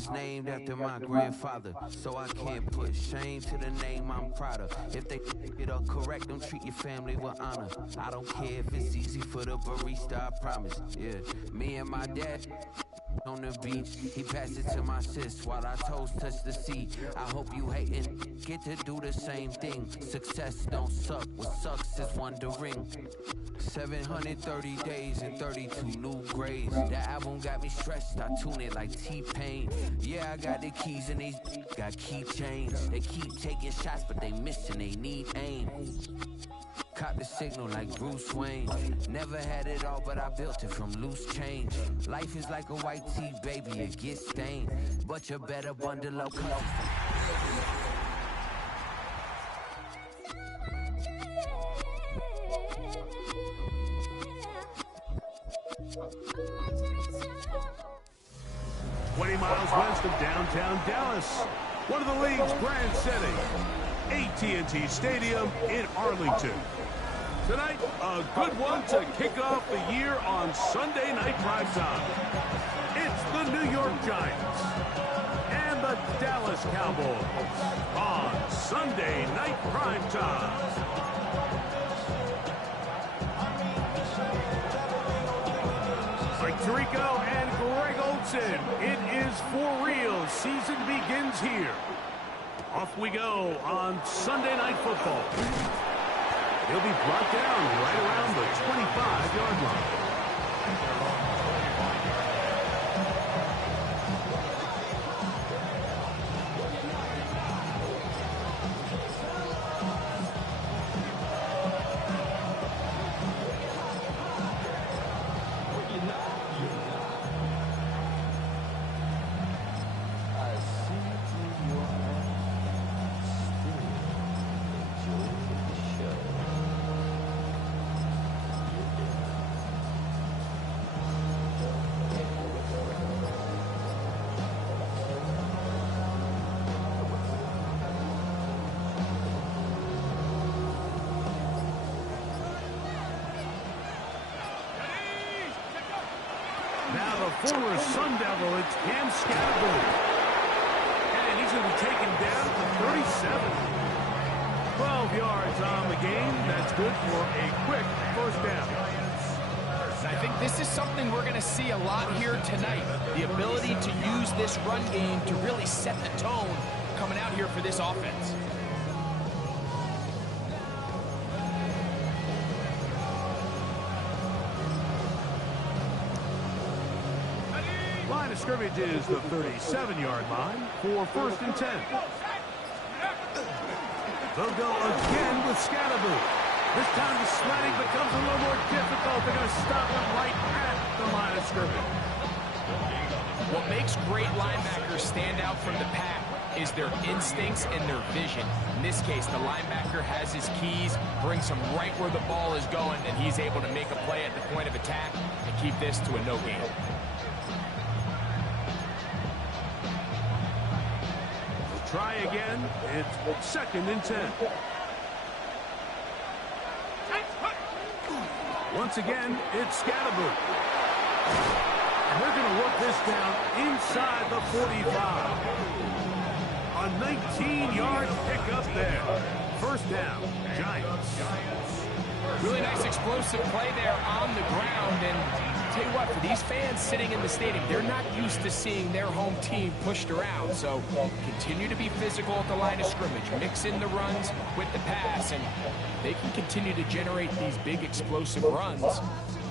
was named after my grandfather, so I can't put shame to the name I'm proud of. If they it up correct, don't treat your family with honor. I don't care if it's easy for the barista, I promise. Yeah, me and my dad on the beach, he passed it to my sis while our toes touch the sea. I hope you hatin', get to do the same thing. Success don't suck, what sucks is wondering. 730 days and 32 new grades. That album got me stressed, I tune it like T-Pain. Yeah, I got the keys and these got keychains. They keep taking shots, but they missing, they need aim. Caught the signal like Bruce Wayne. Never had it all, but I built it from loose change. Life is like a white tee, baby, it gets stained. But you better bundle up. Miles west of downtown Dallas, one of the league's grand settings, AT&T Stadium in Arlington. Tonight, a good one to kick off the year on Sunday night primetime. It's the New York Giants and the Dallas Cowboys on Sunday night primetime. Mike Tirico and Greg Olsen. It is for real. Season begins here. Off we go on Sunday Night Football. He'll be brought down right around the 25-yard line. Former Sun Devil, it's Cam Scattergood. And he's going to be taken down to 37. 12 yards on the game. That's good for a quick first down. I think this is something we're going to see a lot here tonight. The ability to use this run game to really set the tone coming out here for this offense. Line of scrimmage is the 37-yard line for 1st and 10. They'll go again with Scattergood. This time the sledding becomes a little more difficult. They're going to stop him right at the line of scrimmage. What makes great linebackers stand out from the pack is their instincts and their vision. In this case, the linebacker has his keys, brings him right where the ball is going, and he's able to make a play at the point of attack and keep this to a no gain. Try again. It's 2nd and 10. Once again, it's Scattergood. And they're going to work this down inside the 45. A 19-yard pickup there. 1st down, Giants. Really nice explosive play there on the ground. And tell you what, for these fans sitting in the stadium, they're not used to seeing their home team pushed around. So continue to be physical at the line of scrimmage. Mix in the runs with the pass, and they can continue to generate these big explosive runs.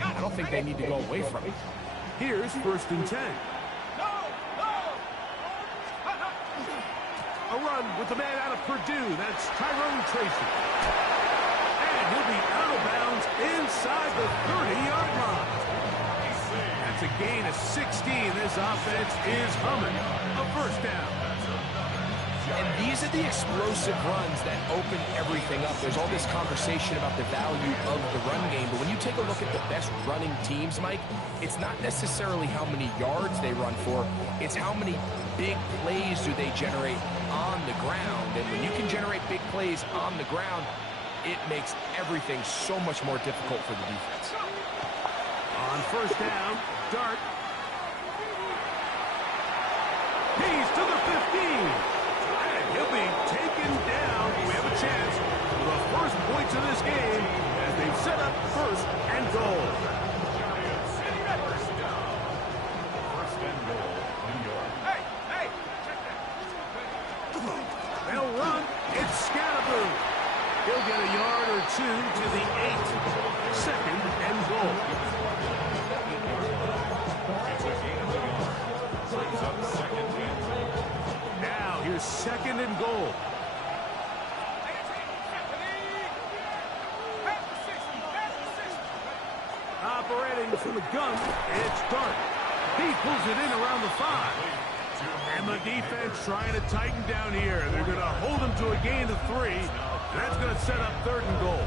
I don't think they need to go away from it. Here's 1st and 10. A run with the man out of Purdue. That's Tyrone Tracy. And he'll be out of bounds inside the 30-yard line. That's a gain of 16. This offense is humming. A 1st down. And these are the explosive runs that open everything up. There's all this conversation about the value of the run game, but when you take a look at the best running teams, Mike, it's not necessarily how many yards they run for, it's how many big plays do they generate on the ground. And when you can generate big plays on the ground, it makes everything so much more difficult for the defense. On 1st down, Dart. He to the 15. And he'll be taken down. We have a chance for the first points of this game as they've set up first and goal. They'll run. It's Scatterboo. He'll get a yard or two to the 8. Second and goal. Now here's second and goal. Operating from the gun, it's Dart. He pulls it in around the 5. And the defense trying to tighten down here. They're going to hold him to a gain of 3. That's going to set up third and goal.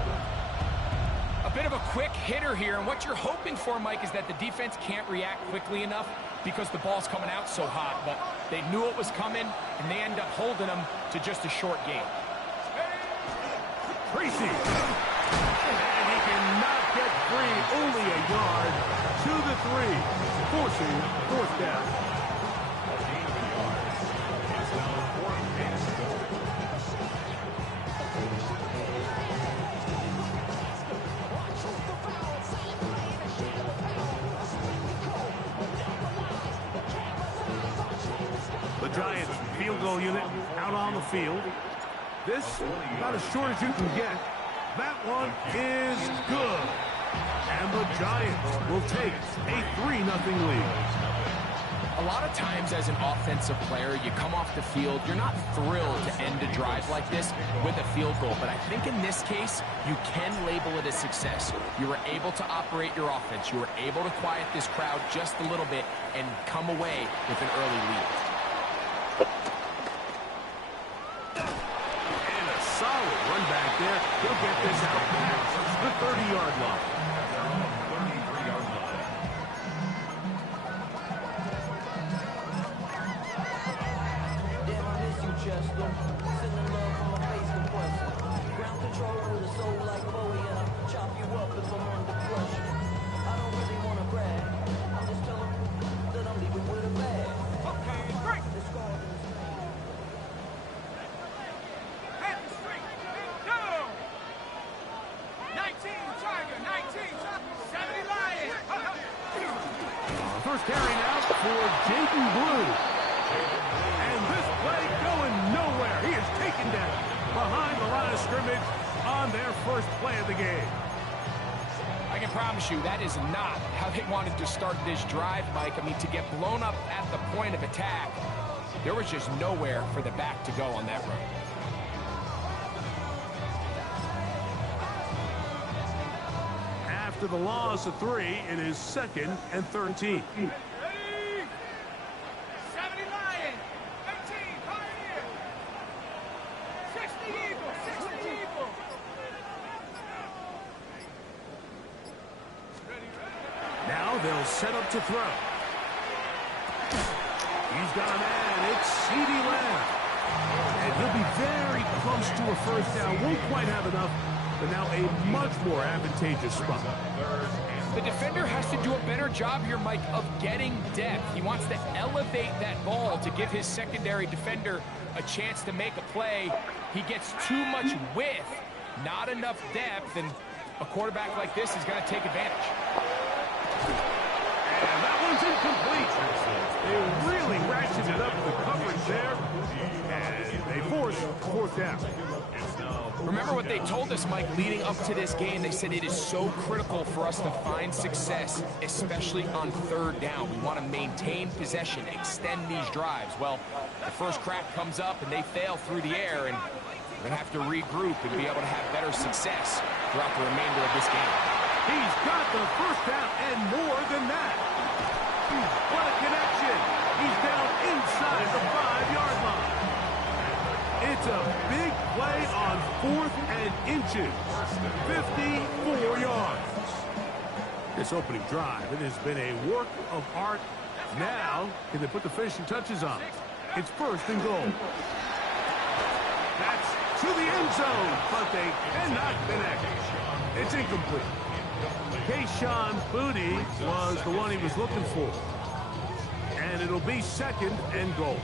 A bit of a quick hitter here, and what you're hoping for, Mike, is that the defense can't react quickly enough because the ball's coming out so hot. But they knew it was coming, and they end up holding them to just a short gain. Tracy. And he cannot get free. Only a yard to the 3. Forcing fourth down. The Giants field goal unit out on the field. This about as short as you can get. That one is good. And the Giants will take a 3-0 lead. A lot of times as an offensive player, you come off the field, you're not thrilled to end a drive like this with a field goal. But I think in this case, you can label it a success. You were able to operate your offense. You were able to quiet this crowd just a little bit and come away with an early lead. And a solid run back there. He'll get this out past the 30-yard line. First carry now for Jaden Blue. And this play going nowhere. He is taken down behind the line of scrimmage on their first play of the game. I can promise you that is not how they wanted to start this drive, Mike. I mean, to get blown up at the point of attack, there was just nowhere for the back to go on that run. After the loss of 3, it is 2nd and 13. Ready? 70 Lions, 18 Pioneer, 60 Eagles, 60 Eagles. Now they'll set up to throw. He's got a man. It's CeeDee Lamb. And he'll be very close to a first down. Won't quite have enough, but now a much more advantageous spot. The defender has to do a better job here, Mike, of getting depth. He wants to elevate that ball to give his secondary defender a chance to make a play. He gets too much width, not enough depth, and a quarterback like this is going to take advantage. And that one's incomplete. They really ratcheted up the coverage there, and they force fourth down. Remember what they told us, Mike, leading up to this game. They said it is so critical for us to find success, especially on third down. We want to maintain possession, extend these drives. Well, the first crack comes up, and they fail through the air, and we're going to have to regroup and be able to have better success throughout the remainder of this game. He's got the first down and more than that. What a connection. He's down inside the 5-yard line. It's a big play on 4th and inches. 54 yards. This opening drive, it has been a work of art. Now, can they put the finishing touches on? It's first and goal. That's to the end zone, but they cannot connect. It's incomplete. Kayshon Boutte was the one he was looking for. And it'll be second and goal.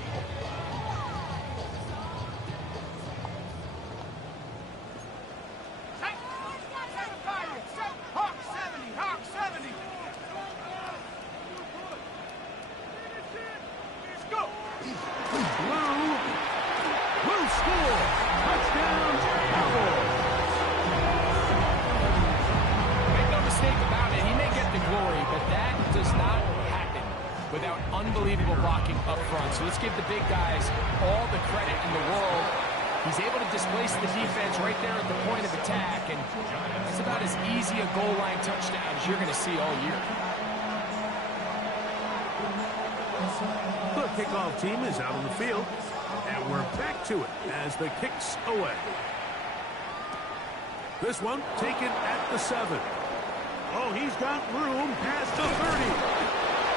unbelievable blocking up front. So let's give the big guys all the credit in the world. He's able to displace the defense right there at the point of attack, and it's about as easy a goal line touchdown as you're going to see all year. The kickoff team is out on the field, and we're back to it as the kick's away. This one taken at the 7. Oh, he's got room past the 30.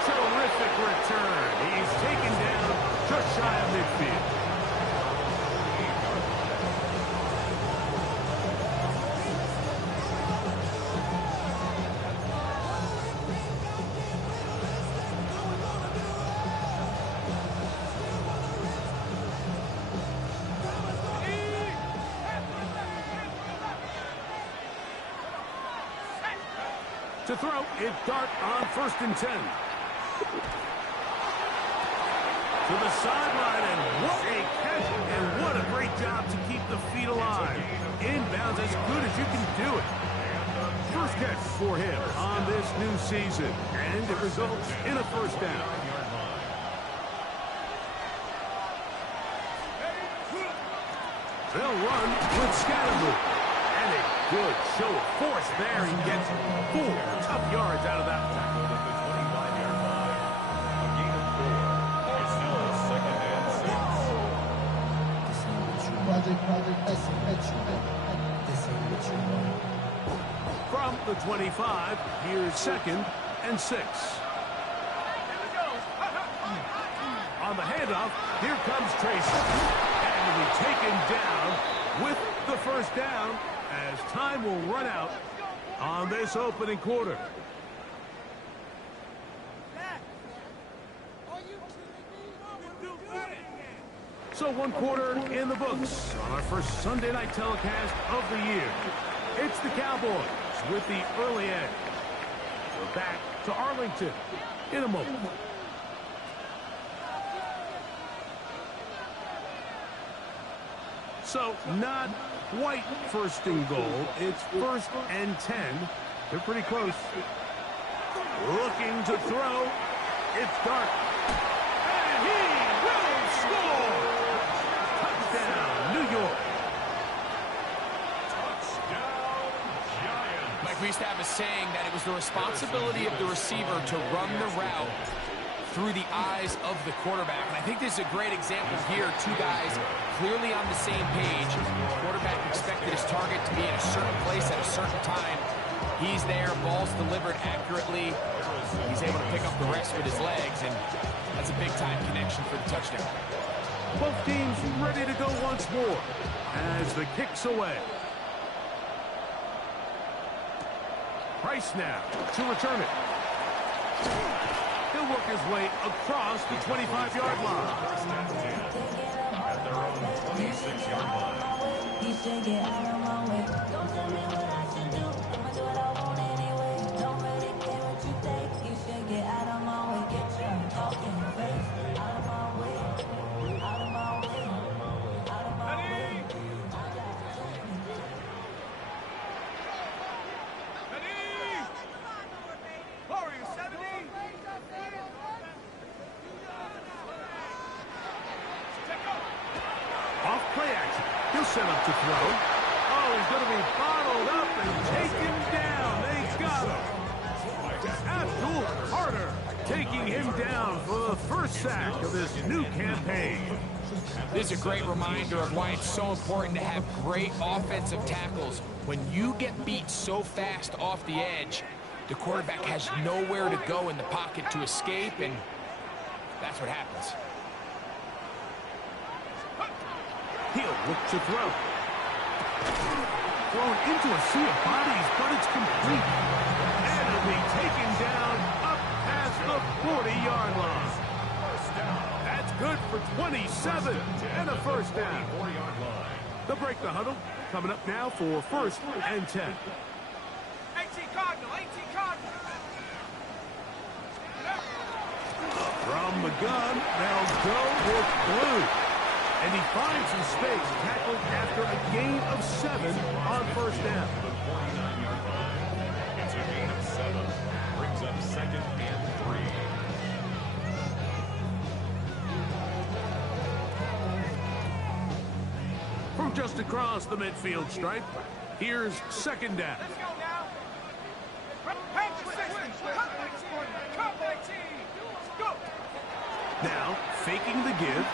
Terrific return. He's taken down just shy of midfield. To throw, it's Dart on 1st and 10. To the sideline, and what a catch, and what a great job to keep the feet alive. Inbounds as good as you can do it. First catch for him on this new season, and it results in a 1st down. They'll run with Scattermove. And a good show of force there. He gets 4 tough yards out of that tackle. From the 25, here's 2nd and 6. On the handoff, here comes Tracy. And will be taken down with the 1st down, as time will run out on this opening quarter. So 1 quarter in the books on our first Sunday night telecast of the year. It's the Cowboys with the early edge. We're back to Arlington in a moment. So not quite 1st and goal. It's 1st and 10. They're pretty close. Looking to throw. It's Dart. And he will score. Touchdown, New York. Touchdown, Giants. Mike, we used to have a saying that it was the responsibility of the receiver to run the route through the eyes of the quarterback. And I think this is a great example here. 2 guys clearly on the same page. The quarterback expected his target to be in a certain place at a certain time. He's there, ball's delivered accurately. He's able to pick up the rest with his legs, and that's a big-time connection for the touchdown. Both teams ready to go once more as the kick's away. Price now to return it. He'll work his way across the 25-yard line. At their own 26-yard line. You should get out of my way. Don't tell me what I should do. I'ma do what I want anyway. Don't really care what you think. You should get out of my way. Get your talking face out of my way. Out of my way. Out of my way. Warrior 70. Off play action. He'll set up to throw. Oh, he's going to be bottled up and taken down. They got him. Abdul Carter taking him down for the 1st sack of this new campaign. This is a great reminder of why it's so important to have great offensive tackles. When you get beat so fast off the edge, the quarterback has nowhere to go in the pocket to escape, and that's what happens. He'll look to throw. Thrown into a sea of bodies, but it's complete. And it'll be taken down up past the 40-yard line. That's good for 27 and a 1st down. They'll break the huddle. Coming up now for 1st and 10. 18 Cardinal, 18 Cardinal. From the gun, they'll go with blue. And he finds some space, tackled after a gain of 7 on 1st down. It's a gain of 7. Brings up 2nd and 3. just across the midfield stripe. Here's second down. Let's go now. Pass the 60. Cut 19. Cut 19. Let's go. Now, faking the give.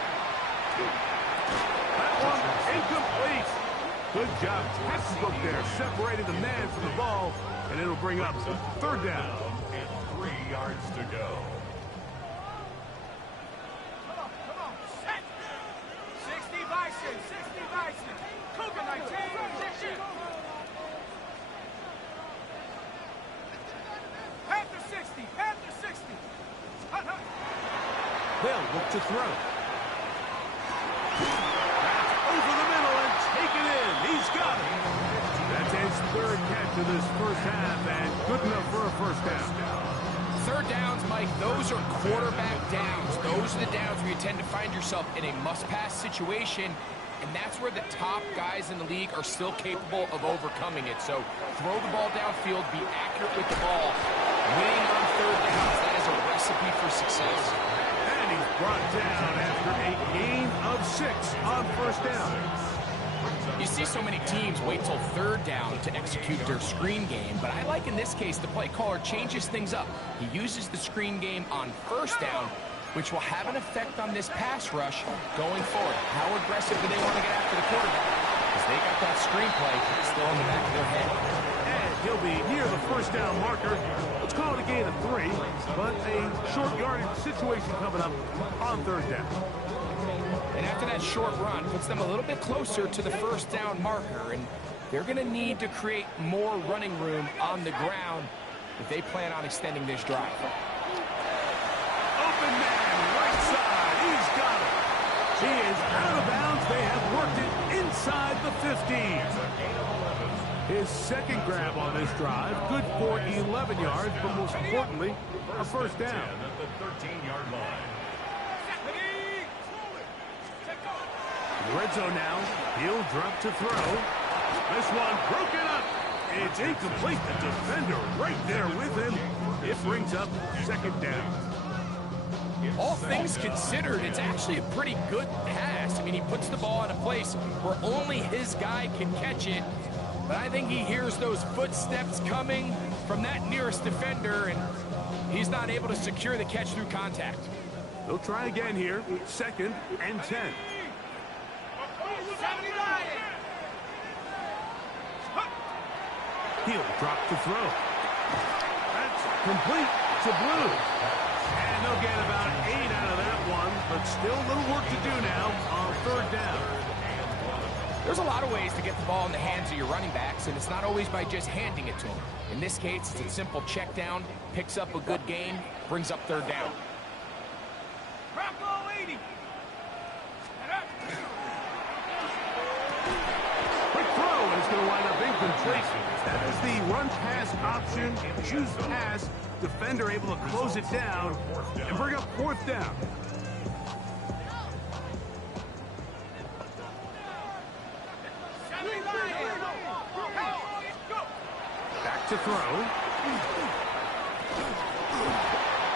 That one incomplete. Good job, textbook there, separating the man from the ball, and it'll bring up third down. And 3 yards to go. Come on. Set. 60 Bison. 60 Bison. Cougar 19. Panther 60. Panther 60. Hut, hut. They'll look to throw. That's over the middle and taken in. He's got it. That's his third catch of this first half, and good enough for a first down. Third downs, Mike, those are quarterback downs. Those are the downs where you tend to find yourself in a must-pass situation, and that's where the top guys in the league are still capable of overcoming it. So throw the ball downfield, be accurate with the ball. Winning on third downs, that is a recipe for success. And he's brought down after a gain of 6 on first down. You see so many teams wait till third down to execute their screen game, but I like in this case the play caller changes things up. He uses the screen game on first down, which will have an effect on this pass rush going forward. How aggressive do they want to get after the quarterback? Because they got that screen play still in the back of their head. And he'll be near the first down marker. Let's call it a gain of 3, but a short yardage situation coming up on third down. And after that short run, puts them a little bit closer to the first down marker, and they're going to need to create more running room on the ground if they plan on extending this drive. Open man, right side, he's got it. He is out of bounds. They have worked it inside the 15. His second grab on this drive, good for 11 yards, but most importantly, a first down. At the 13-yard line. Red zone now. He'll drop to throw. This one broken up. It's incomplete. The defender right there with him. It brings up second down. All things considered, it's actually a pretty good pass. I mean, he puts the ball in a place where only his guy can catch it. But I think he hears those footsteps coming from that nearest defender, and he's not able to secure the catch through contact. They'll try again here. Second and 10. He'll drop to throw. That's complete to Blue. And they'll get about 8 out of that one, but still a little work to do now on third down. There's a lot of ways to get the ball in the hands of your running backs, and it's not always by just handing it to them. In this case, it's a simple check down, picks up a good gain, brings up third down. Bronco 80. Quick throw, and it's going to wind up incomplete. That is the run-pass option. Choose pass. Defender able to close it down and bring up fourth down. Back to throw.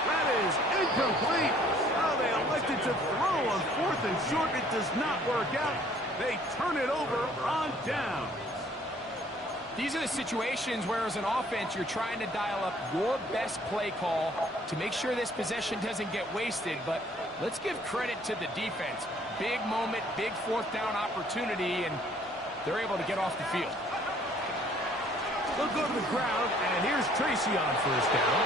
That is incomplete. Oh, they elected to throw on fourth and short. It does not work out. They turn it over on down. These are the situations where, as an offense, you're trying to dial up your best play call to make sure this possession doesn't get wasted. But let's give credit to the defense. Big moment, big fourth down opportunity, and they're able to get off the field. They'll go to the crowd, and here's Tracy on first down.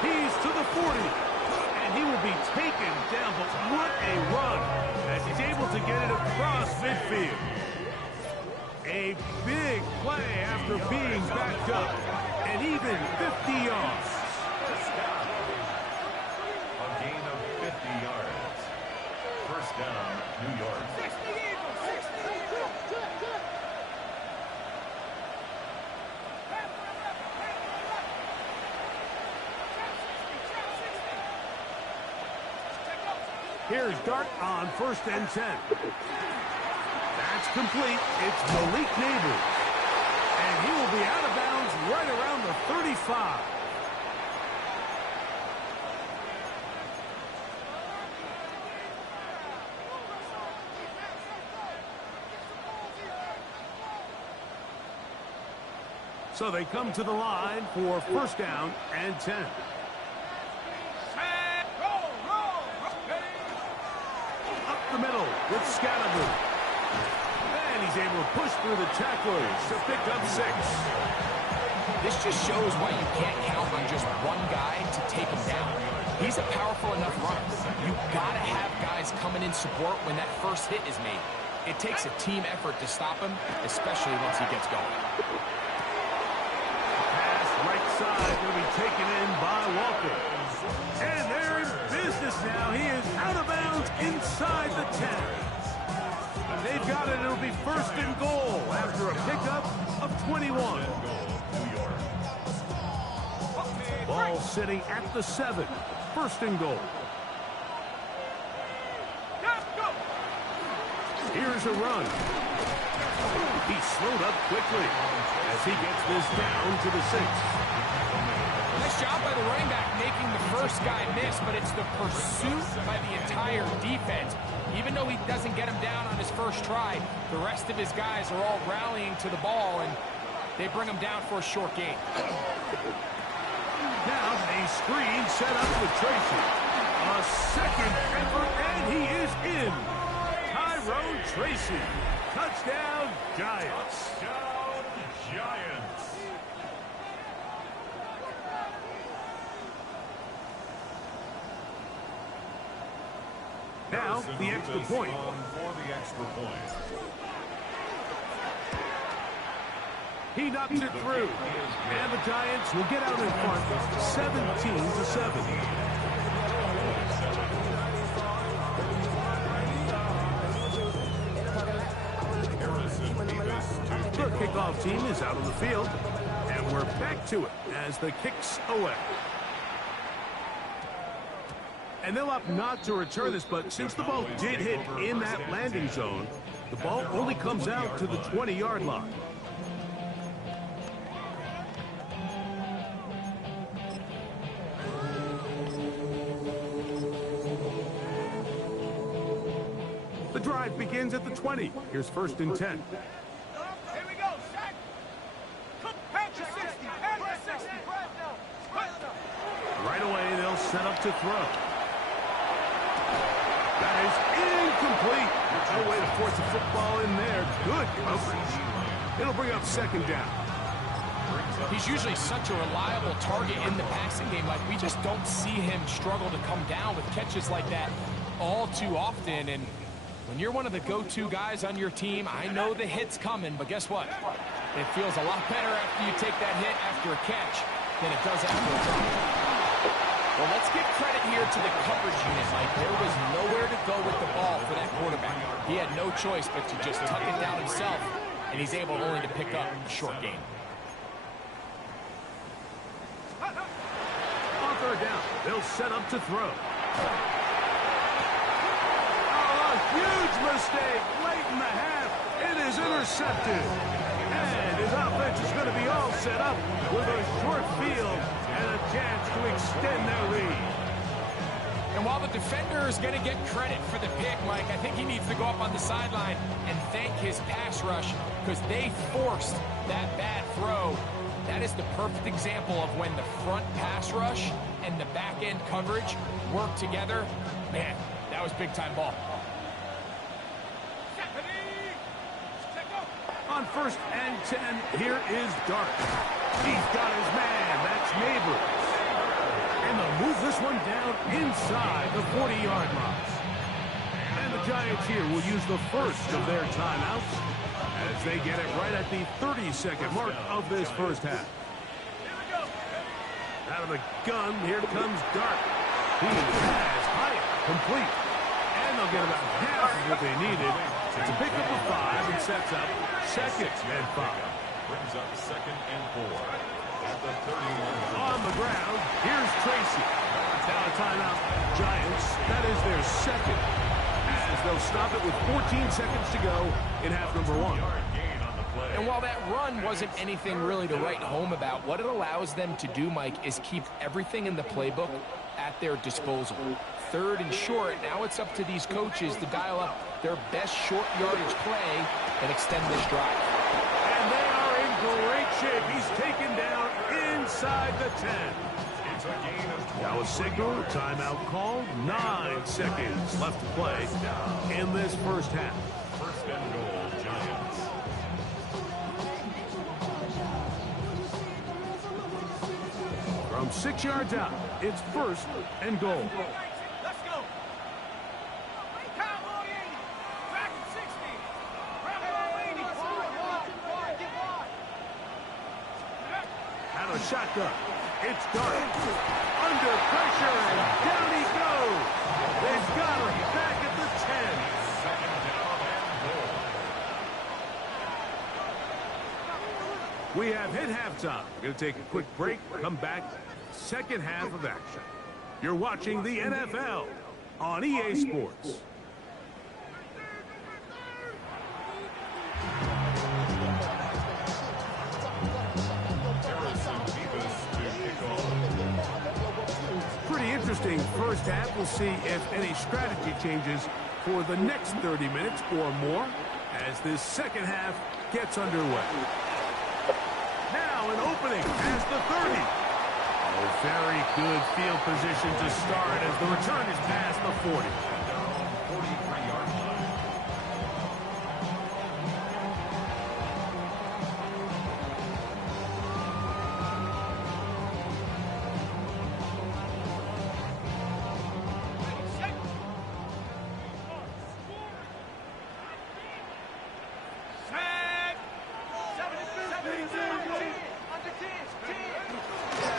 He's to the 40, and he will be taken down, but what a run as he's able to get it across midfield. A big play after being backed up, and even 50 yards. A gain of 50 yards. First down, New York. 60 Eagles. 60 Eagles. Here's Dart on first and 10. That's complete. It's Malik Neighbors. And he will be out of bounds right around the 35. So they come to the line for first down and 10. Up the middle with Scatterby. And he's able to push through the tacklers to pick up 6. This just shows why you can't count on just one guy to take him down. He's a powerful enough runner. You've got to have guys coming in support when that first hit is made. It takes a team effort to stop him, especially once he gets going. Pass right side will be taken in by Walker. And they're in business now. He is out of bounds inside the 10. They've got it. It'll be first and goal after a pickup of 21. Ball sitting at the 7. First and goal. Here's a run. He slowed up quickly as he gets this down to the 6. Nice job by the running back making the first guy miss, but it's the pursuit by the entire defense. Even though he doesn't get him down on his first try, the rest of his guys are all rallying to the ball, and they bring him down for a short gain. Now a screen set up with Tracy. A second effort, and he is in. Tyrone Tracy. Touchdown, Giants. Touchdown, Giants. Now the extra point. For the extra point. He knocks it through. And the Giants will get out in front 17-7. The kickoff team is out on the field, and we're back to it as the kick's away. And they'll opt not to return this, but since the ball did hit in that landing zone, the ball only comes out to the 20-yard line. The drive begins at the 20. Here's first and 10. Right away, they'll set up to throw. That is incomplete. No way to force the football in there. Good coverage. It'll bring up second down. He's usually such a reliable target in the passing game. Like, we just don't see him struggle to come down with catches like that all too often. And when you're one of the go-to guys on your team, I know the hit's coming, but guess what? It feels a lot better after you take that hit after a catch than it does after a drop. Well, let's give credit here to the coverage unit, Mike. There was nowhere to go with the ball for that quarterback. He had no choice but to just tuck it down himself, and he's able only to pick up a short gain. On third down, they'll set up to throw. Huge mistake late in the half. It is intercepted. And his offense is going to be all set up with a short field and a chance to extend their lead. And while the defender is going to get credit for the pick, Mike, I think he needs to go up on the sideline and thank his pass rush because they forced that bad throw. That is the perfect example of when the front pass rush and the back end coverage work together. Man, that was big-time ball. On first and 10, here is Dart. He's got his man. That's Neighbors. And they'll move this one down inside the 40-yard line. And the Giants here will use the first of their timeouts as they get it right at the 30-second mark of this first half. Out of the gun, here comes Dart. He has high, complete. And they'll get about half of what they needed to pick up a 5 and sets up second and 5. Brings up second and 4 at the 31. On the ground, here's Tracy. Now a timeout. Giants, that is their second. As they'll stop it with 14 seconds to go in half number 1. And while that run wasn't anything really to write home about, what it allows them to do, Mike, is keep everything in the playbook at their disposal. Third and short, now it's up to these coaches to dial up their best short yardage play and extend this drive. And they are in great shape. He's taking inside the 10. It's a gain of 20. Now a signal, timeout called. 9 seconds left to play in this first half. First and goal, Giants. From 6 yards out, it's first and goal. Let's go. Cowboy 80. Dragon 60. Bravo 80. Wide. Get wide. And a shotgun. It's Dart. Under pressure, and down he goes. They've got him back at the 10. Second down and goal. We have hit halftime. We're going to take a quick break, come back, second half of action. You're watching the NFL on EA Sports. Pretty interesting first half. We'll see if any strategy changes for the next 30 minutes or more as this second half gets underway. Now an opening past the 30. Oh, very good field position to start as the return is past the 40. 43-yard line.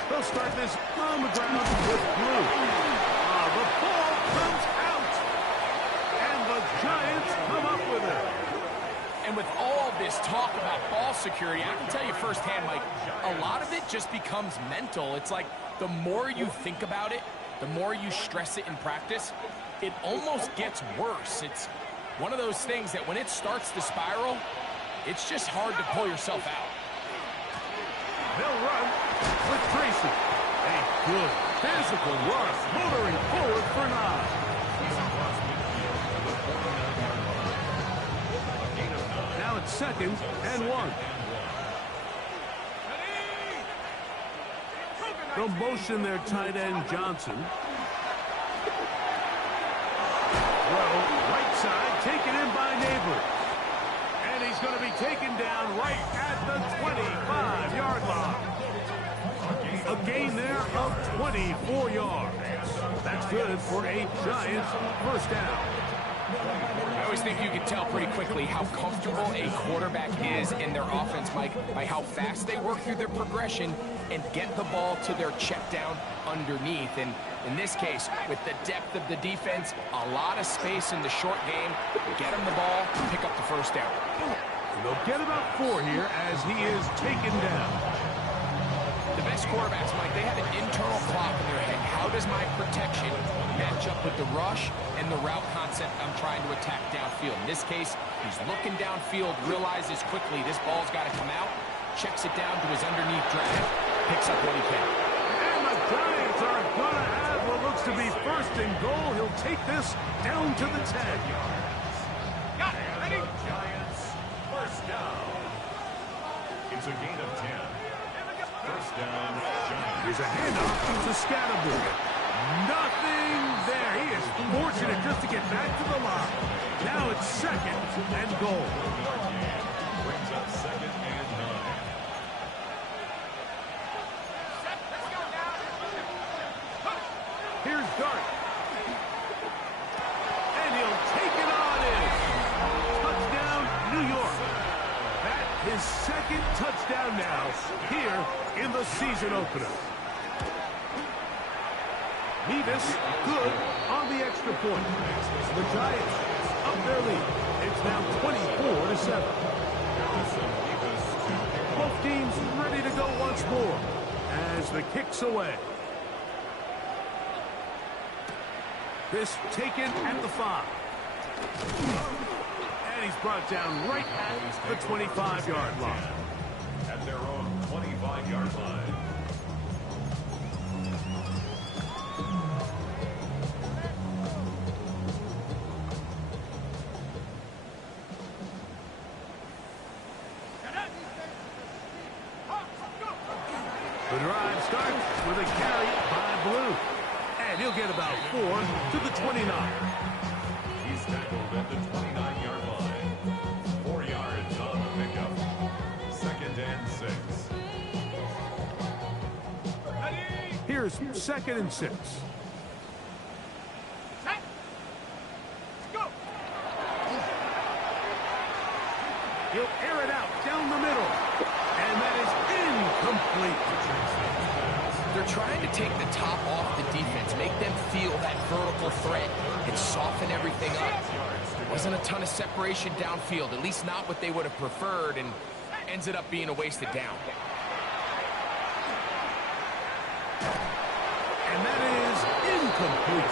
They'll start this on the ground with blue. The ball comes out, and the Giants come up with it. And with all this talk about ball security, I can tell you firsthand, Mike, a lot of it just becomes mental. It's like the more you think about it, the more you stress it in practice, it almost gets worse. It's one of those things that when it starts to spiral, it's just hard to pull yourself out. They'll run with Tracy. A good physical run, motoring forward for 9. Now it's second and 1. They'll motion their tight end Johnson. Throw right side, taken in by Neighbor. And he's going to be taken down right at the 25-yard line. A gain there of 24 yards. That's good for a Giants first down. I always think you can tell pretty quickly how comfortable a quarterback is in their offense, Mike, by how fast they work through their progression and get the ball to their check down underneath. And in this case, with the depth of the defense, a lot of space in the short game, get him the ball, pick up the first down. And they'll get about 4 here as he is taken down. The best quarterbacks, Mike, they have an internal clock in their head. How does my protection match up with the rush and the route concept I'm trying to attack downfield? In this case, he's looking downfield, realizes quickly this ball's got to come out, checks it down to his underneath drag, picks up what he can. And the Giants are going to have what looks to be first and goal. He'll take this down to the 10. Got it. Ready? Giants, first down. It's a gain of 10. First down, Giants. Here's a handoff to Scatterboard. Nothing there. He is fortunate just to get back to the line. Now it's second and goal. Brings up second and 9. Here's Dart. And he'll take it on in. Touchdown, New York. That is second touchdown now here in the season opener. Nevis, good on the extra point. The Giants up their lead. It's now 24-7. Both teams ready to go once more as the kick's away. This taken at the 5. And he's brought down right at the 25-yard line. At their own 25-yard line. The drive starts with a carry by Blue. And he'll get about 4 to the 29. He's tackled at the 29-yard line. 4 yards on the pickup. 2nd and 6. Here's 2nd and 6. He'll air it out down the middle. And that is incomplete. They're trying to take the top off the defense, make them feel that vertical threat, and soften everything up. Wasn't a ton of separation downfield, at least not what they would have preferred, and ended up being a wasted down. And that is incomplete.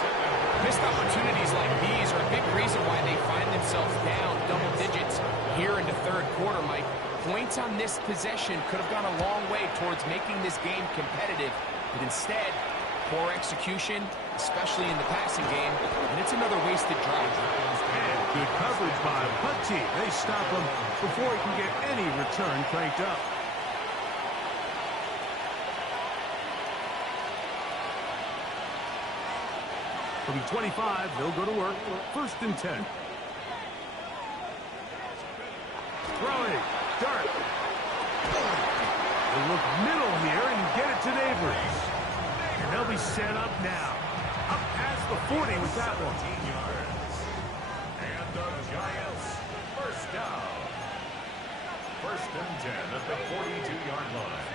Missed opportunities like these are a big reason why they find themselves down double digits here in the third quarter, Mike. Points on this possession could have gone a long way towards making this game competitive, but instead, poor execution, especially in the passing game, and it's another wasted drive. And good coverage by the punt team. They stop him before he can get any return cranked up. From 25, they'll go to work. 1st and 10. Throwing. Dart. They'll look middle here and get it to Neighbors. And they'll be set up now. Up past the 40 with that one. 14 yards. And the Giants, 1st down. 1st and 10 at the 42-yard line.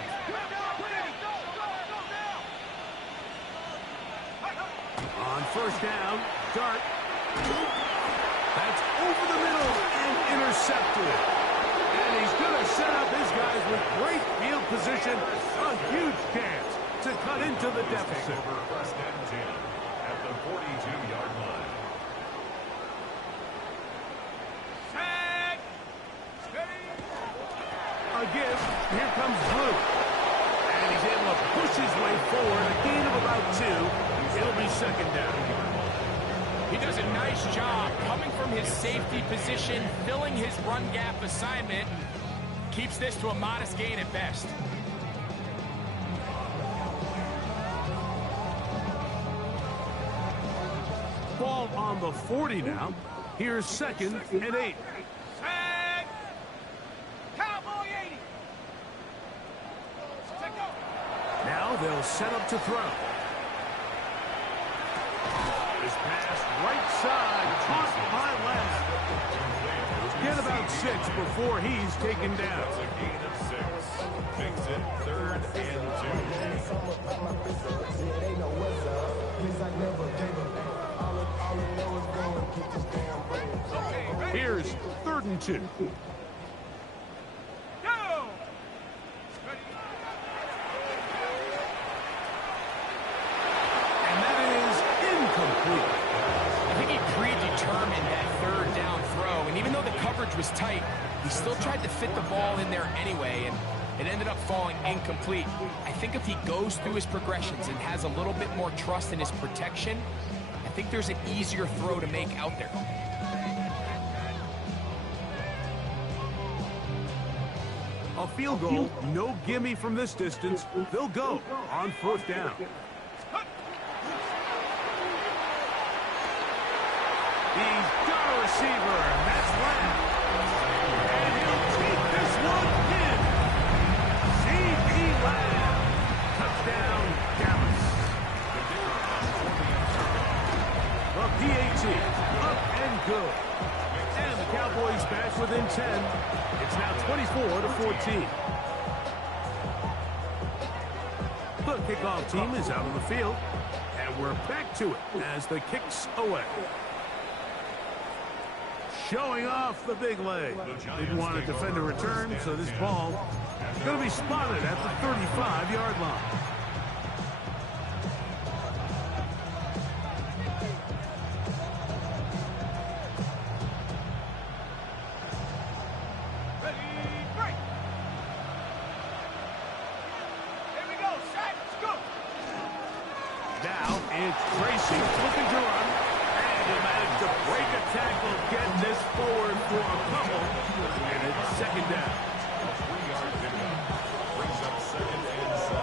On 1st down, Dart. That's over the middle and intercepted. And he's going to set up his guys with great field position. A huge chance to cut into the deficit. Over 1st and 10 at the 42-yard line. Again, here comes Blue. And he's able to push his way forward. A gain of about 2. It'll be 2nd down. He does a nice job coming from his safety position, filling his run gap assignment, keeps this to a modest gain at best. Ball on the 40 now. Here's 2nd and 8. Cowboy 80. Now they'll set up to throw. This pass right side, caught by left. Get about 6 before he's taken down. That's a gain of 6. Makes it 3rd and 2. Here's 3rd and 2. Was tight. He still tried to fit the ball in there anyway, and it ended up falling incomplete. I think if he goes through his progressions and has a little bit more trust in his protection, I think there's an easier throw to make out there. A field goal, no gimme from this distance. They'll go on 4th down. He's got a receiver. That's left. And he'll take this one in. C.D. Lamb. Touchdown, Dallas. The PAT, up and good. And the Cowboys back within 10. It's now 24-14. The kickoff team is out on the field. And we're back to it as the kick's away. Showing off the big leg. Didn't want to defend a return, so this ball is going to be spotted at the 35-yard line. Now it's Tracy looking to run. He managed to break a tackle, get this forward for a couple, and it's 2nd down. A 3-yard pickup brings up 2nd and 7.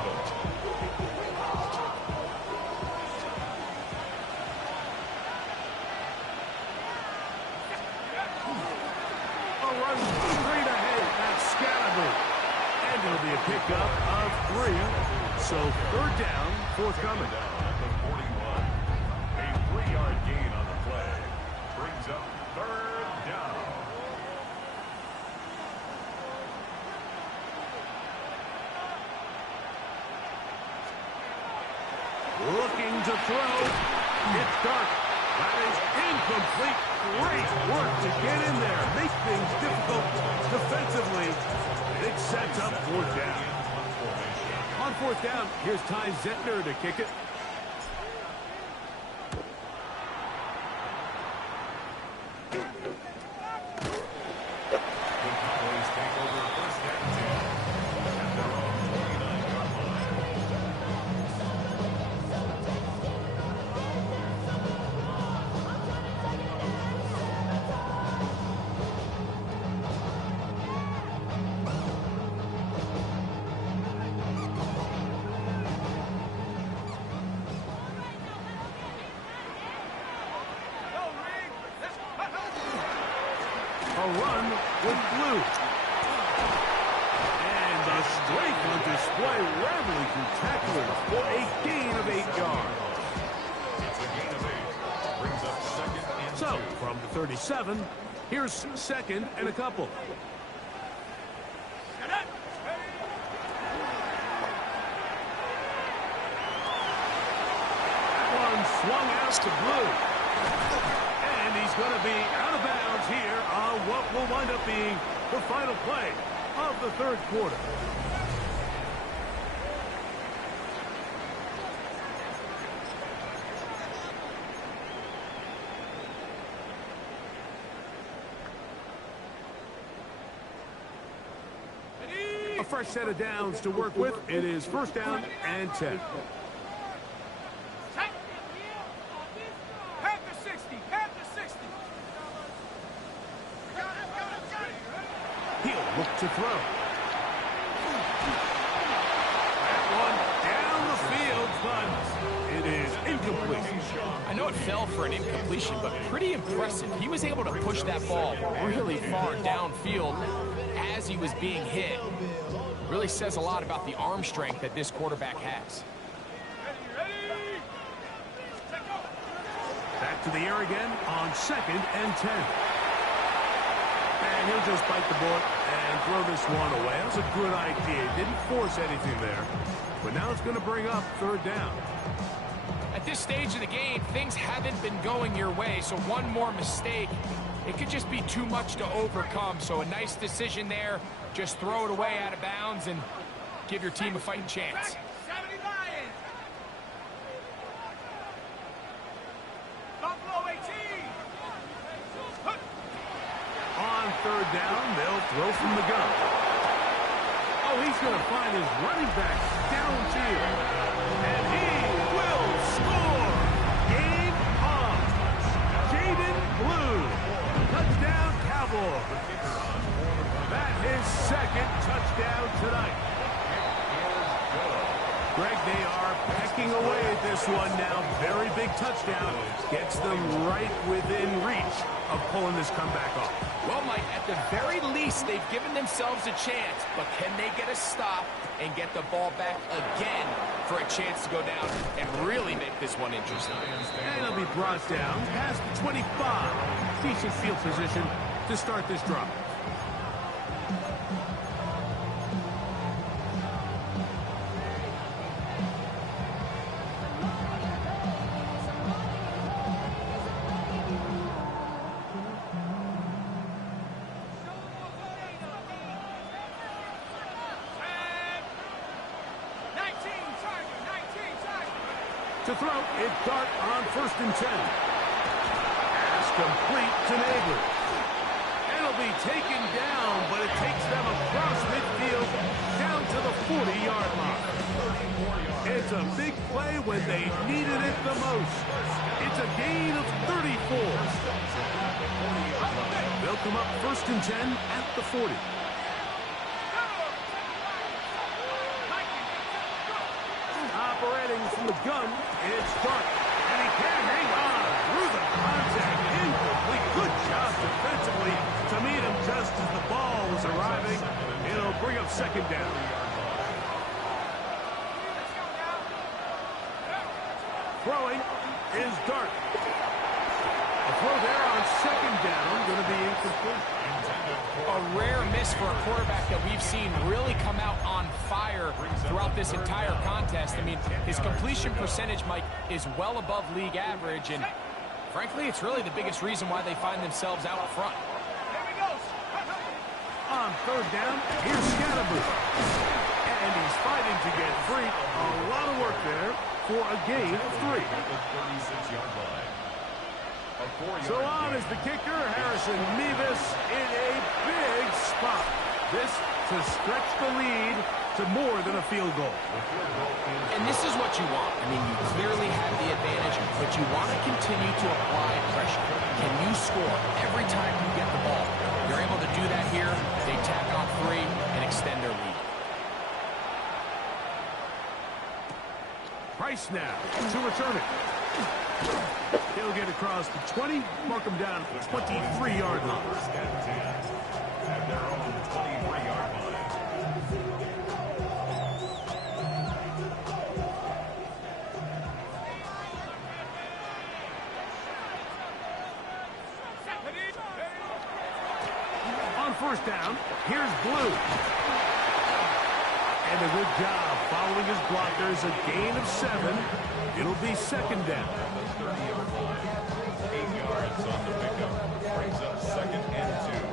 pickup of 3. So third down, forthcoming. Down at the 41. A 3-yard gain on the play. Brings up third down. Looking to throw. It's dark. That is incomplete. Great work to get in there. Make things difficult defensively. It sets up fourth down. On fourth down, here's Ty Zentner to kick it. The Cowboys take over first and 10 at their own 29-yard line. A run with Blue. And the strength on display, rambling through tacklers for a gain of 8 yards. It's a gain of 8. Brings up second and So, 2. from the 37, here's second and a couple. That one swung out to Blue. And he's going to be out of bounds here on what will wind up being the final play of the third quarter. A fresh set of downs to work with. It is first down and 10. Panther 60, Panther 60. He'll look to throw. That one down the field, but it is incomplete. I know it fell for an incompletion, but pretty impressive. He was able to push that ball really far downfield as he was being hit. Really says a lot about the arm strength that this quarterback has. Ready? Back to the air again on second and 10. And he'll just bite the bullet and throw this one away. That was a good idea. Didn't force anything there. But now it's going to bring up third down. At this stage of the game, things haven't been going your way, so one more mistake, it could just be too much to overcome. So a nice decision there. Just throw it away out of bounds and give your team a fighting chance. 70 Lions. Buffalo 18. On third down, they'll throw from the gun. Oh, he's going to find his running back downfield. And he will score. Game on. Jaden Blue. Touchdown, Cowboys. That is second touchdown tonight. Greg, they are pecking away at this one now. Very big touchdown. Gets them right within reach of pulling this comeback off. Well, Mike, at the very least, they've given themselves a chance, but can they get a stop and get the ball back again for a chance to go down and really make this one interesting? And it'll be brought down past the 25. Decent field position to start this drive. To throw, it's Dart on first and 10. Pass complete to Neighbors. It'll be taken down, but it takes them across midfield down to the 40-yard line. It's a big play when they needed it the most. It's a gain of 34. They'll come up first and 10 at the 40. Operating from the gun, it's Dart, and he can't hang on through the contact. Incomplete. Good job defensively to meet him just as the ball was arriving. It'll bring up second down. Throwing is Dart. A throw there on second down, going to be incomplete. A rare miss for a quarterback that we've seen really come out on fire throughout this entire contest. I mean, his completion percentage, Mike, is well above league average, and frankly, it's really the biggest reason why they find themselves out front. On third down, here's Scatterboot. And he's fighting to get free. A lot of work there for a gain of 3. So on is the kicker, Harrison Mevis, in a big spot. This to stretch the lead to more than a field goal. And this is what you want. I mean, you clearly have the advantage, but you want to continue to apply pressure. Can you score every time you get the ball? You're able to do that here. They tack on 3 and extend their lead. Price now to return it. He'll get across the 20, mark him down at the 23-yard line. First and 10 at their own 23-yard line. On first down, here's Blue. And a good job following his blockers, a gain of 7. It'll be second down. 30-yard line. 8 yards on the pickup. Brings up second and 2.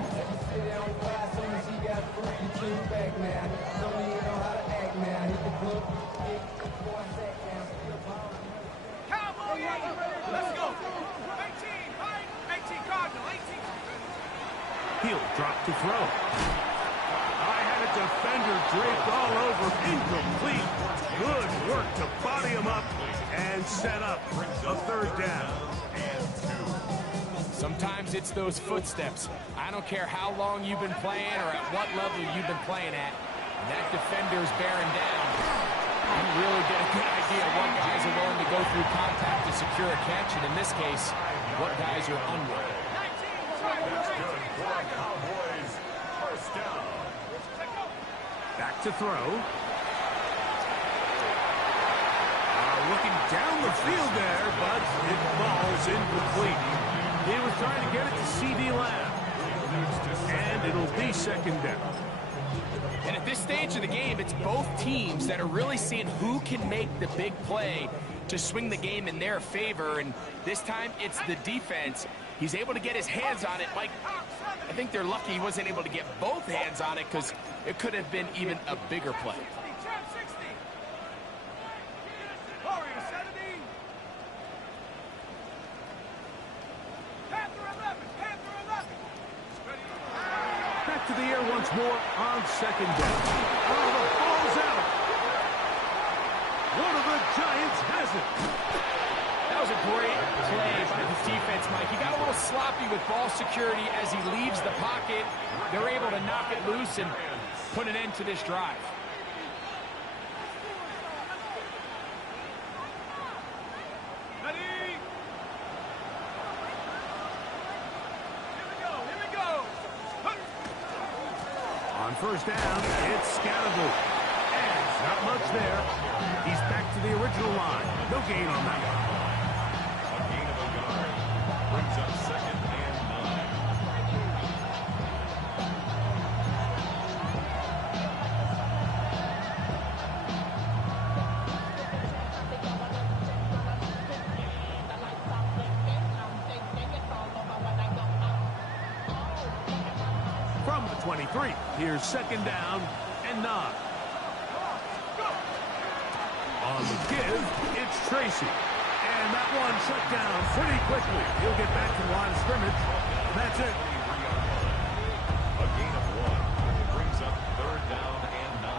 Cowboys! Let's go! 18 Cardinal, 18. He'll drop to throw. I had a defender draped all over, incomplete. Good work to body him up and set up a third down. Sometimes it's those footsteps. I don't care how long you've been playing or at what level you've been playing at. That defender's bearing down. You really get a good idea of what guys are willing to go through contact to secure a catch, and in this case, what guys are unwilling. That's good for the Cowboys. First down. Back to throw. Looking down the field there, but it falls incomplete. He was trying to get it to C.D. Lamb. And it'll be second down. And at this stage of the game, it's both teams that are really seeing who can make the big play to swing the game in their favor. And this time, it's the defense. He's able to get his hands on it. Mike, I think they're lucky he wasn't able to get both hands on it because it could have been even a bigger play. Back to the air once more on second down. Oh, the ball's out. One of the Giants has it. That was a great play by the defense, Mike. He got a little sloppy with ball security as he leaves the pocket. They're able to knock it loose and put an end to this drive. On first down, it's Scatterboot. And not much there. He's back to the original line. No gain on that one. A gain of a yard. Brings up second and 9. From the 23, here's second down and 9. On the give, it's Tracy. And that one shut down pretty quickly. He'll get back to the line of scrimmage. That's it. A gain of 1. Brings up third down and 9.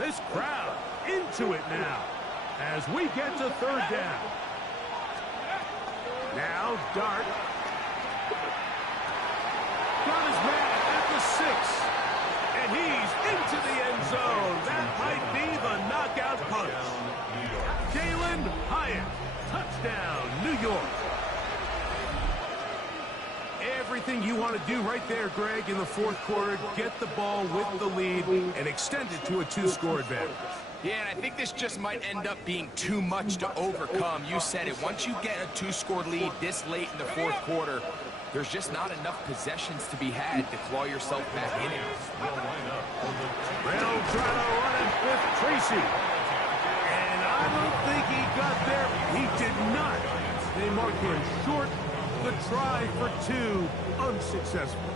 This crowd into it now as we get to third down. Now Dart. Got his man at the 6. And he's into the end zone. That might be the knockout punch. Jalen Hyatt. Touchdown, New York. everything you want to do right there, Greg, in the fourth quarter. Get the ball with the lead and extend it to a 2-score advantage. Yeah, and I think this just might end up being too much to overcome. You said it. Once you get a 2-score lead this late in the fourth quarter, there's just not enough possessions to be had to claw yourself back in it. They'll try to run it with Tracy. And I don't think he got there. He did not. They mark him short. The try for 2, unsuccessful.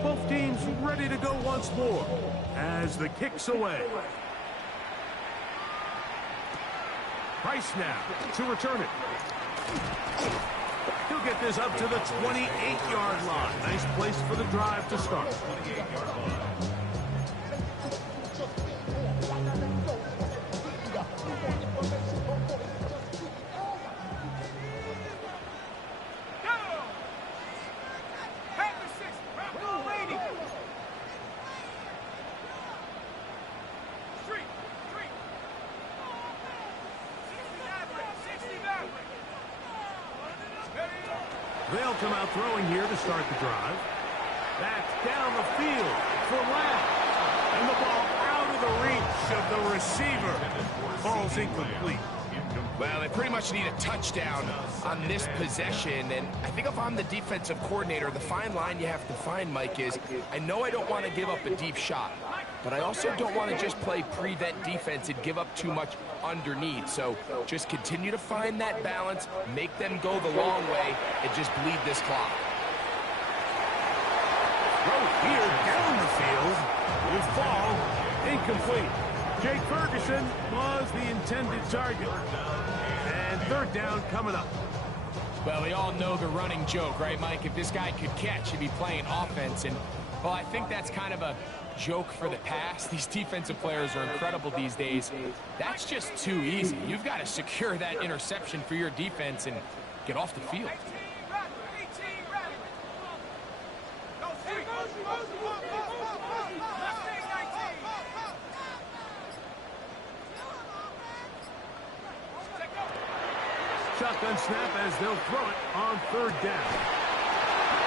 Both teams ready to go once more as the kick's away. Price now to return it. He'll get this up to the 28-yard line. Nice place for the drive to start. 28-yard line. They'll come out throwing here to start the drive. That's down the field for Lamb. And the ball out of the reach of the receiver. Ball's incomplete. Well, they pretty much need a touchdown on this possession, and I think if I'm the defensive coordinator, the fine line you have to find, Mike, is I know I don't want to give up a deep shot, but I also don't want to just play prevent defense and give up too much underneath. So just continue to find that balance, make them go the long way, and just bleed this clock. Throw here down the field. Will fall. Incomplete. Jake Ferguson was the intended target. And third down coming up. Well, we all know the running joke, right, Mike? If this guy could catch, he'd be playing offense. And, well, I think that's kind of a joke for the past. These defensive players are incredible these days. That's just too easy. You've got to secure that interception for your defense and get off the field. Shotgun snap as they'll throw it on third down.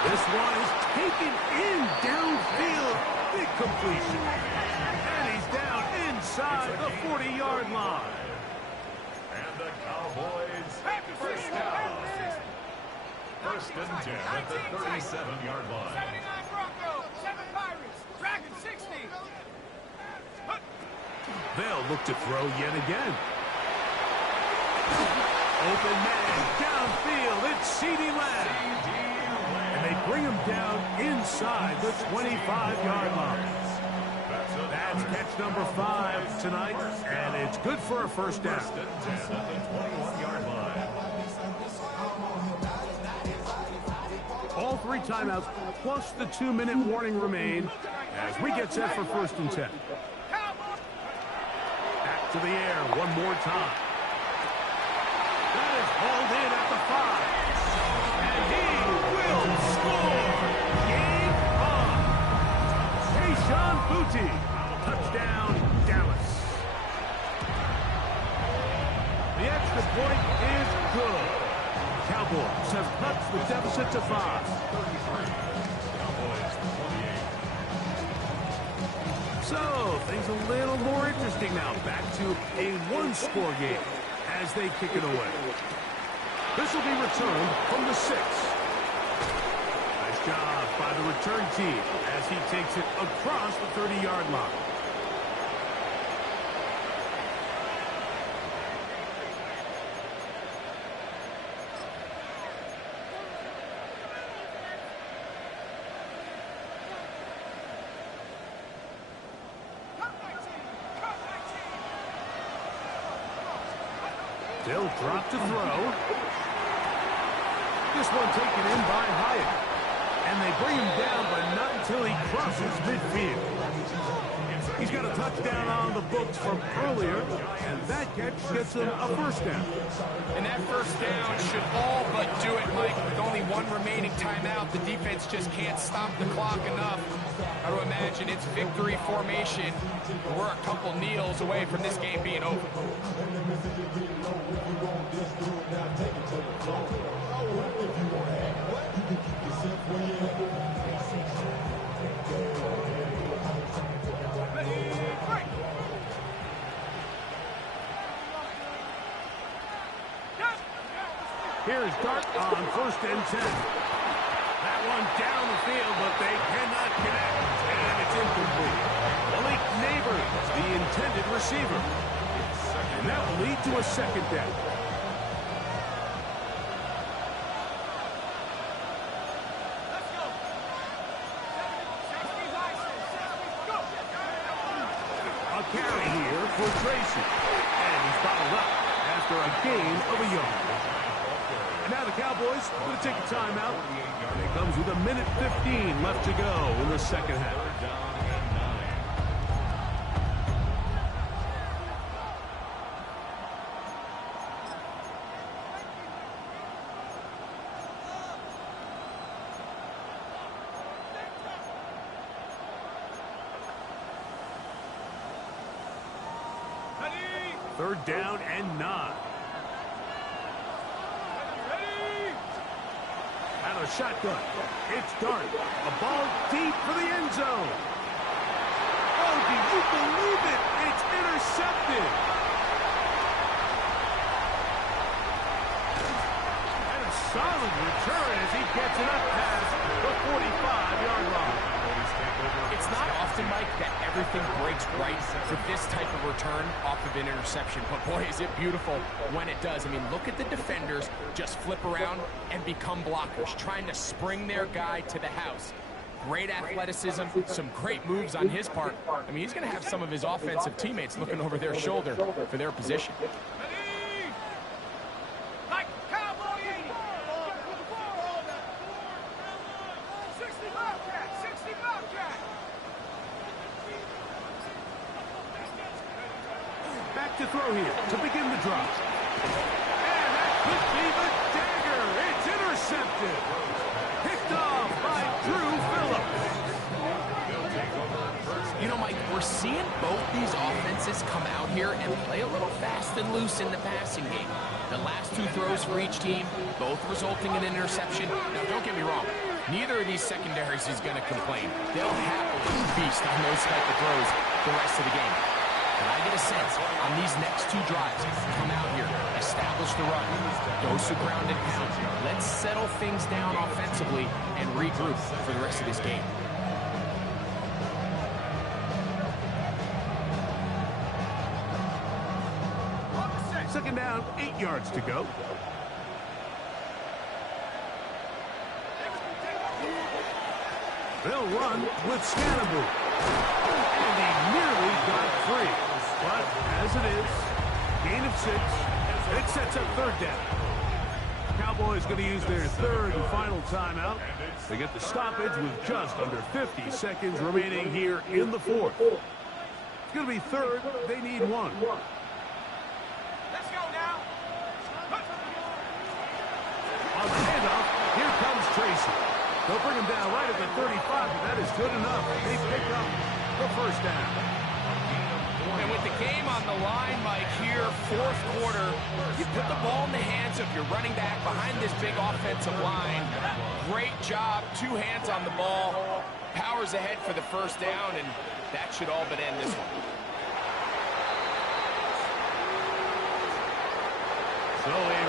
This one is taken in downfield. Big completion. And he's down inside the 40-yard line. And the Cowboys first down. First and 10 at the 37-yard line. 79 Broncos, 7 Pirates, Dragon 60. They'll look to throw yet again. Open man, downfield, it's CeeDee Lamb. And they bring him down inside the 25-yard line. That's catch number 5 tonight, and it's good for a first down. First and 10 at the 21-yard line. All 3 timeouts, plus the 2-minute warning remain as we get set for first and 10. Back to the air one more time. That is hauled in at the 5. And he will score. Game on. Tayshaun Boutte. Touchdown, Dallas. The extra point is good. Cowboys have cut the deficit to 5. So, things a little more interesting now. Back to a 1-score game as they kick it away. This will be returned from the 6. Nice job by the return team as he takes it across the 30-yard line. They'll drop to throw. This one taken in by Hyatt. And they bring him down, but not until he crosses midfield. He He's got a touchdown on the books from earlier, and that catch gets him a first down. And that first down should all but do it, Mike. With only one remaining timeout, the defense just can't stop the clock enough. I would imagine it's victory formation. We're a couple kneels away from this game being over. Here's Dart on 1st and 10. That one down the field, but they cannot connect, and it's incomplete. Malik Neighbors, the intended receiver. And that will lead to a second down. Let's go. 60 license. 60, go. A carry here for Tracy. And he's fouled up after a gain of a yard. And now the Cowboys are going to take a timeout. And it comes with 1:15 left to go in the second half. Third down and 9. Out of shotgun. It's Dart. A ball deep for the end zone. Oh, do you believe it? It's intercepted. And a solid return as he gets it up past the 45-yard line. It's not often, Mike, that everything breaks right for this type of return off of an interception. But, boy, is it beautiful when it does. I mean, look at the defenders just flip around and become blockers, trying to spring their guy to the house. Great athleticism, some great moves on his part. I mean, he's going to have some of his offensive teammates looking over their shoulder for their position. Like Cowboy 80. 60 Bobcat. 60 Bobcat. Back to throw here to begin the drive. And that could be the dagger. It's intercepted. Picked off by Drew Phillips. You know, Mike, we're seeing both these offenses come out here and play a little fast and loose in the passing game. The last two throws for each team, both resulting in an interception. Now, don't get me wrong. Neither of these secondaries is going to complain. They'll happily feast on those type of throws the rest of the game. But I get a sense on these next two drives, come out here, establish the run, dose of ground and pound. Let's settle things down offensively and regroup for the rest of this game. Second down, 8 yards to go. They'll run with Scannable. And he nearly got free. But as it is, gain of 6, and it sets up third down. Cowboys going to use their third and final timeout. They get the stoppage with just under 50 seconds remaining here in the fourth. It's going to be third. They need 1. Let's go now. On the handoff, here comes Tracy. They'll bring him down right at the 35, but that is good enough. They pick up the first down. And with the game on the line, Mike, here, fourth quarter, you put the ball in the hands of your running back behind this big offensive line. Great job, 2 hands on the ball, powers ahead for the first down, and that should all but end this one. So a